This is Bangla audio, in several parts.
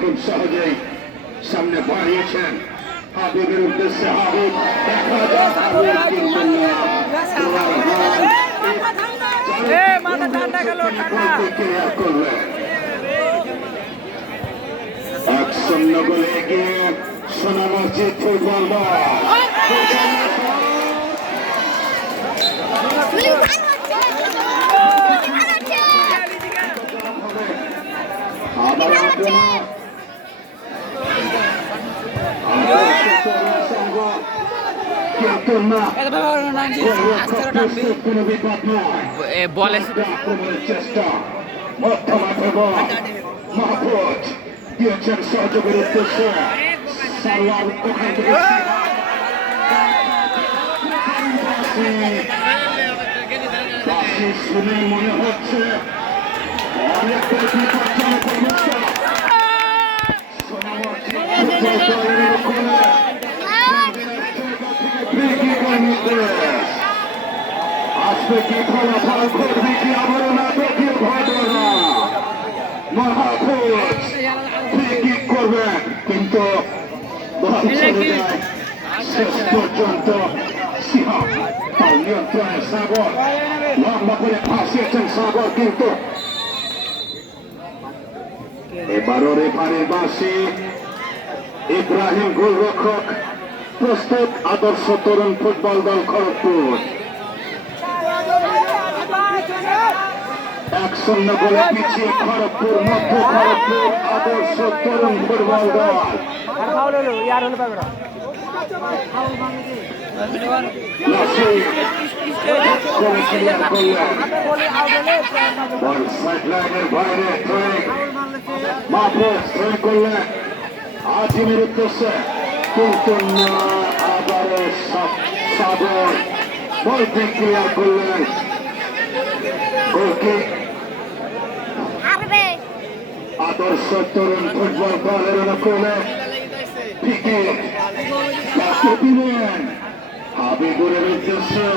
খুব সহজেই সামনে বাড়িয়েছেন হাবিবের উদ্দেশ্যে। হাবিব দেখা যাক হাবিব কিন্তু ক্লিয়ার করলেন। 1-0 গোলে এগিয়ে সোনামুখী ফুটবল দল। চেষ্টা মাহফুজ দিয়েছেন সহযোগের উদ্দেশ্যে। সাল্লাম ওখান থেকে শুনে মনে হচ্ছে অনেকটা বিপজ্জনক অবস্থা। আসবে কি ফলাফল, ঘটবে কি আবারও নাটকীয় ঘটনা। মাহফুজ ফ্রি করবেন কিন্তু শেষ পর্যন্ত সিহাব নিয়ন্ত্রণে সাগর লম্বা করে ফাঁসিয়েছেন সাগর, কিন্তু এবারও রেফারির বাঁশি। ইব্রাহিম গোলরক্ষক প্রস্তুত। আদর্শ তরুণ ফুটবল দল খড়গপুর 1-0 গোলে পিছিয়ে খড়গপুর, মধ্য খড়গপুর আদর্শ তরুণ ফুটবল দল। আজিমের উদ্দেশ্যে কিন্তু আবারও সাগর বলতে ক্লিয়ার করলেন। আদর্শ তরুণ ফুটবল দলের অনুকূলে দিলেন হাবিবুরের উদ্দেশ্যে।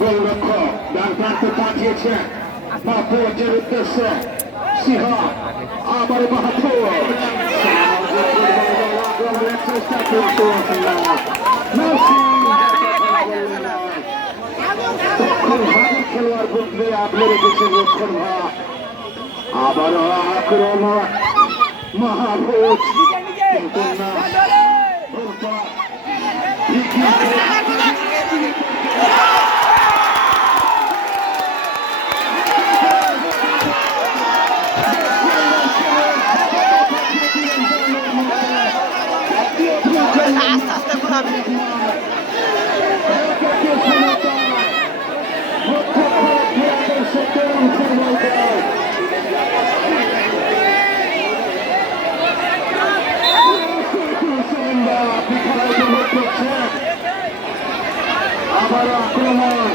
গোলরক্ষক ডান প্রান্তে পাঠিয়েছেন মাহফুজের উদ্দেশ্যে। সিহাব আবার মাহফুজ চেষ্টা করতে খেলোয়াড় বুঝলে আপনি রেখেছেন লক্ষণ ভাগ। আবারও আক্রমণ মাহফুজ কিন্তু না আবার আক্রমণ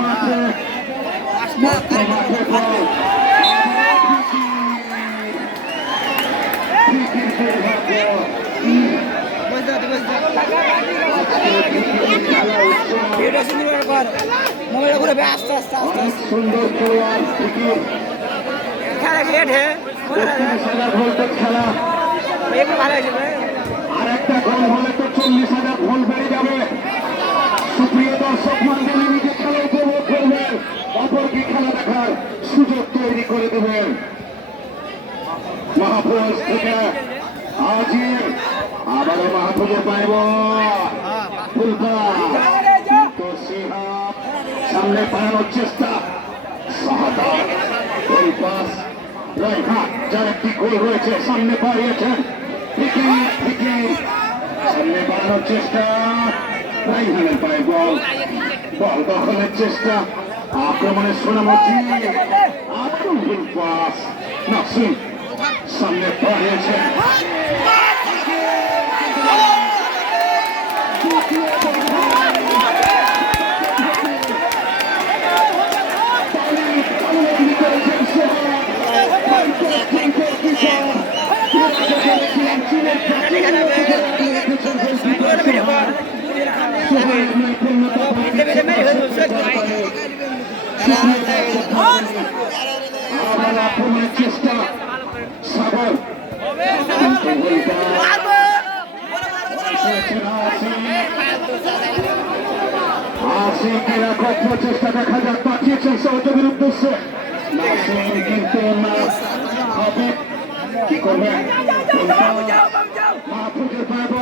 মাঠে সুন্দর খেলোয়াড় খেলা আর একটা গোল হলে তো 40,000 গোল বেড়ে যাবে। সুপ্রিয় দর্শক মন্ডলী নিজে খেলা উপভোগ করবেন, অপরকে খেলা দেখার সুযোগ তৈরি করে দেবেন। মাহফুজ থেকে আজিম আবারও মাহফুজে পাইব সামনে পালানোর চেষ্টা। যার একটি গোল রয়েছে সামনে পাড়িয়েছেন, সামনে বাড়ানোর চেষ্টা। রাইহানের পায়ে বল বল দখলের চেষ্টা, আক্রমণের সোনামুখী, আবারও ভুল পাস। নাসিম সামনে পাঠিয়েছে, আবার আক্রমণের চেষ্টা, সাগর আশিকের একক প্রচেষ্টা দেখা যাক, পাঠিয়েছেন সহযোগীর উদ্দেশ্যে। কিন্তু হবে কি করবে মাহফুজের পাইব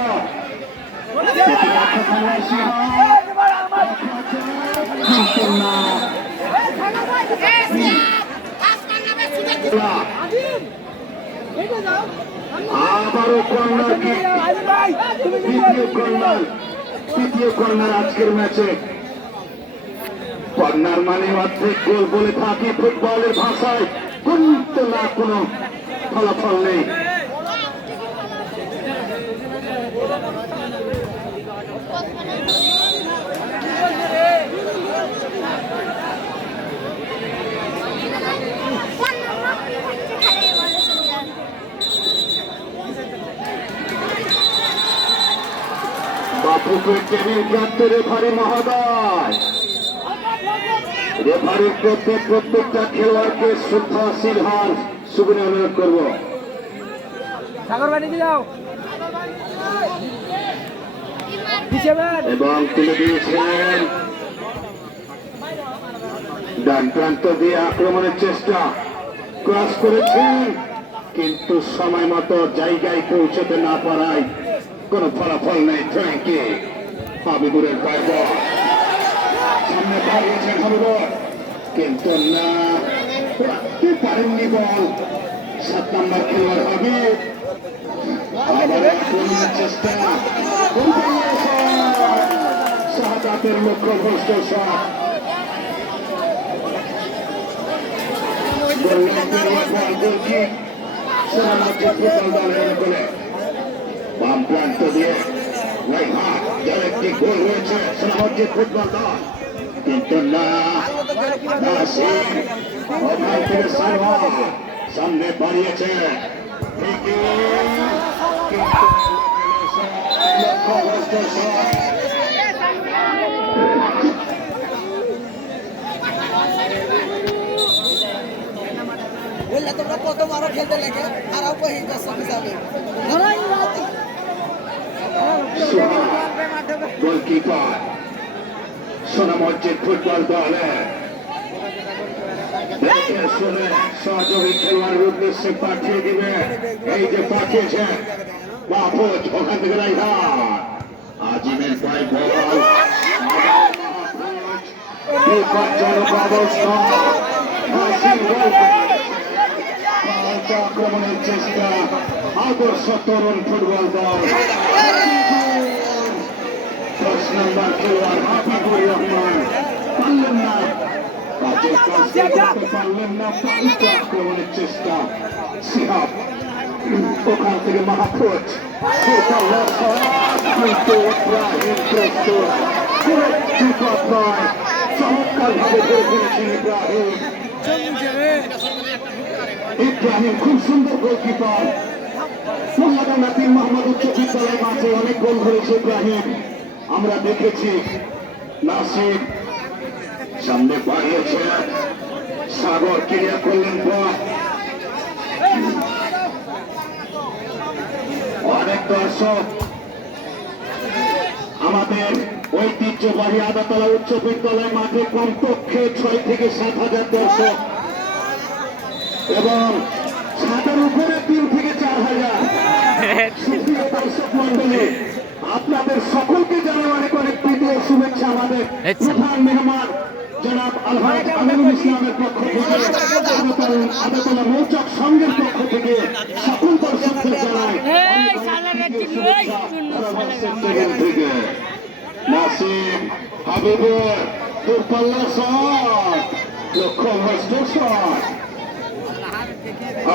আবারও কর্নার কিক, তৃতীয় কর্নার আজকের ম্যাচে। কর্নার মানে অর্ধেক গোল বলে থাকি ফুটবলের ভাষায়, কিন্তু না কোনো ফলাফল নেই। বাপুকে টেবিল প্রাপ্ত রেফারি মহোদয়, রেফারির প্রত্যেকটা খেলোয়াড়কে শ্রদ্ধাশীল হওয়ার সুবিধা অনুরোধ করবো। এবং তুলে দিয়েছেন ডান প্রান্ত দিয়ে আক্রমণের চেষ্টা, ক্রস করেছেন কিন্তু সময় মতো জায়গায় পৌঁছতে না পারায় কোন ফলাফল নেই। ট্র্যাঙ্কে হাবিবুরের পাইব, সামনে পাঠিয়েছেন হাবিবুর, কিন্তু না রাখতে পারেননি বল। 7 নম্বর খেলোয়াড় হাবিব, আবার আক্রমণের চেষ্টা, শাহাদাতের লক্ষ্যভ্রষ্ট শট। বাম প্রান্ত দিয়ে একটি গোল হয়েছে সোনামুখীর ফুটবল দল, কিন্তু না সামনে বাড়িয়েছে বললে তোমরা প্রথম আরো খেলতে লেগে আরো দর্শক হিসাবে গোলকিপার সোনামুখীর ফুটবল দলে সহযোগী খেলোয়াড়ের উদ্দেশ্যে পাঠিয়ে দিবে। এই যে পাঠিয়েছে বাপুজ, ওখান থেকে রাইহার আজিমের পায়ে বল, বিপজ্জনক অবস্থা, আক্রমণের চেষ্টা, আদর্শ তরুণ ফুটবল দল। 10 নম্বর খেলোয়াড় হাবিবুর রহমান পারলেন না, পারলেন না, আক্রমণের চেষ্টা, সিহাব ওখান থেকে মাহফুজ, চমৎকার ভাবে করেছেন ইব্রাহিম, খুব সুন্দর গোলকিপার। মোহাম্মদ মোহাম্মদ উচ্চ বিদ্যালয় মাঠে অনেক গোল করেছে ইব্রাহিম, আমরা দেখেছি। নাসির সামনে বাড়িয়েছে, সাগর ক্লিয়ার করলেন বল। অনেক দর্শক আমাদের ঐতিহ্যবাহী আদাতলা উচ্চ বিদ্যালয় মাঠে কমপক্ষে 6 থেকে 7 হাজার দর্শক এবং 7-এর উপরে 3 থেকে 4 হাজার সুপ্রিয় দর্শক মন্ডলী, আপনাদের সকলকে জানাই অনেক অনেক প্রীতি ও শুভেচ্ছা। আমাদের প্রধান মেহমান জনাব আলহাজ আমিনুল ইসলামের পক্ষ থেকে, আদাতলা মৌচাক সংঘের পক্ষ থেকে সকল দর্শকদের জানাই নাসিম, হাবিবুর দূরপাল্লা শট, লক্ষ্যভ্রষ্ট শট।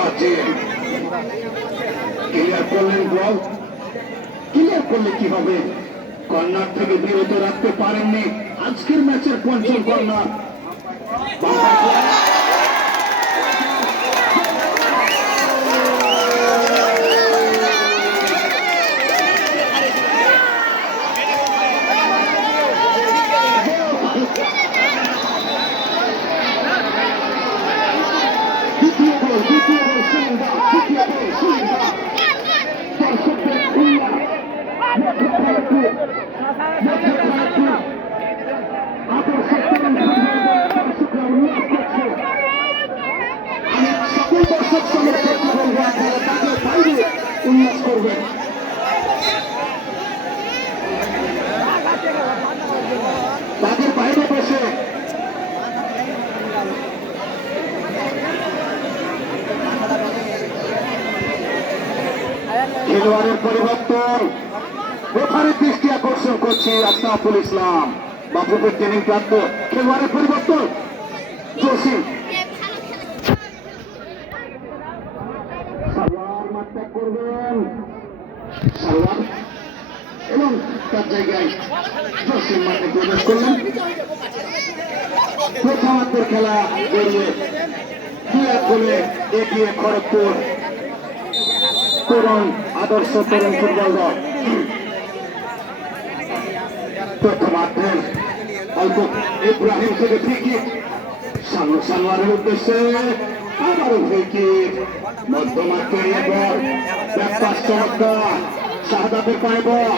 আজিম ক্লিয়ার করলেন বল, ক্লিয়ার করলে কি হবে? কর্নার থেকে বিরত রাখতে পারেননি আজকের ম্যাচের পঞ্চম কর্নার। দ্বিতীয় বল সুন্দর, দ্বিতীয় বল সুন্দর। দর্শকদের উল্লাস, আদর্শ তরুণ দর্শকরা উল্লাস করছে। আমি সকল দর্শক সমর্থককে বলবো আপনারা তাদের বাইরে উল্লাস করবেন। তাদের বাইরে বসে খেলোয়াড়ের পরিবর্তন, রেফারির দৃষ্টি আকর্ষণ করছে আশরাফুল ইসলাম বাফুফের ট্রেনিং প্রাপ্ত। খেলোয়াড়ের পরিবর্তন, জসিম সালোয়ার মাঠ ত্যাগ করবেন, সালোয়ার এবং তার জায়গায় জসিম মাঠে প্রবেশ করলেন। প্রথমার্ধের খেলা গড়িয়ে 2-1 গোলে এগিয়ে খড়গপুর তরুণ আদর্শ তরুণ ফুটবল দল। প্রথমার্ধের অল্প ইব্রাহিম থেকে ফ্রি সানোয়ারের উদ্দেশ্যে আবারও ফ্রি মধ্যমার্ধে এবার ব্যাপার চমৎকার শাহাদাতের পায়ে বল,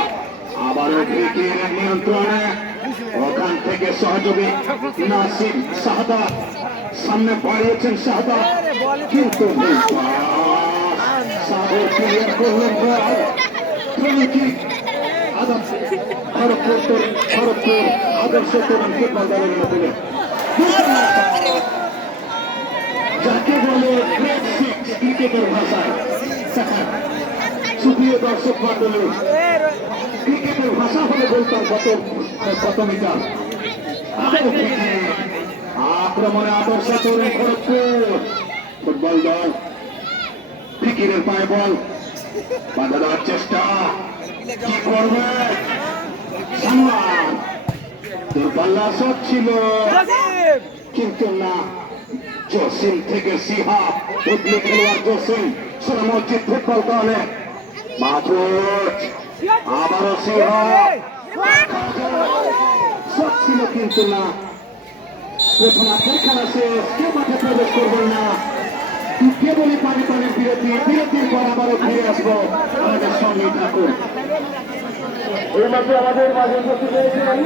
আবারও ফ্রি নিয়ন্ত্রণে ওখান থেকে সহযোগী নাসিম শাহাদাত সামনে বাড়িয়েছেন শাহাদাত, কিন্তু সাগর ক্লিয়ার করলেন বল। খড়গপুর আদর্শ তরুণ ফুটবল দলের মধ্যে যাকে বলে গ্রেড 6 ক্রিকেটের ভাষায়। সুপ্রিয় দর্শক মণ্ডলী, ক্রিকেটের ভাষা হলে বলতাম কত মিটার। আক্রমণে আদর্শ তরুণ খড়গপুর ফুটবল দল। ফিকিরের পায়ে বল, বাধা দেওয়ার চেষ্টা, কি করবে সম্মান, দূরপাল্লা শট ছিল কিন্তু না। জসিম থেকে সিহা বদলে খেলোয়াড় জসিম সোনা মসজিদ ফুটবল দলে মাহফুজ, আবারও সিহা শট ছিল কিন্তু না। প্রথমার্ধের খেলা শেষ, কেউ মাঠে প্রবেশ করবেন না। কেবলই পানির বিরতির পর আবারও ফিরে আসবো, আমাদের সঙ্গে থাকুন। এই মাঠে আমাদের মাঝে উপস্থিত হয়েছিলেন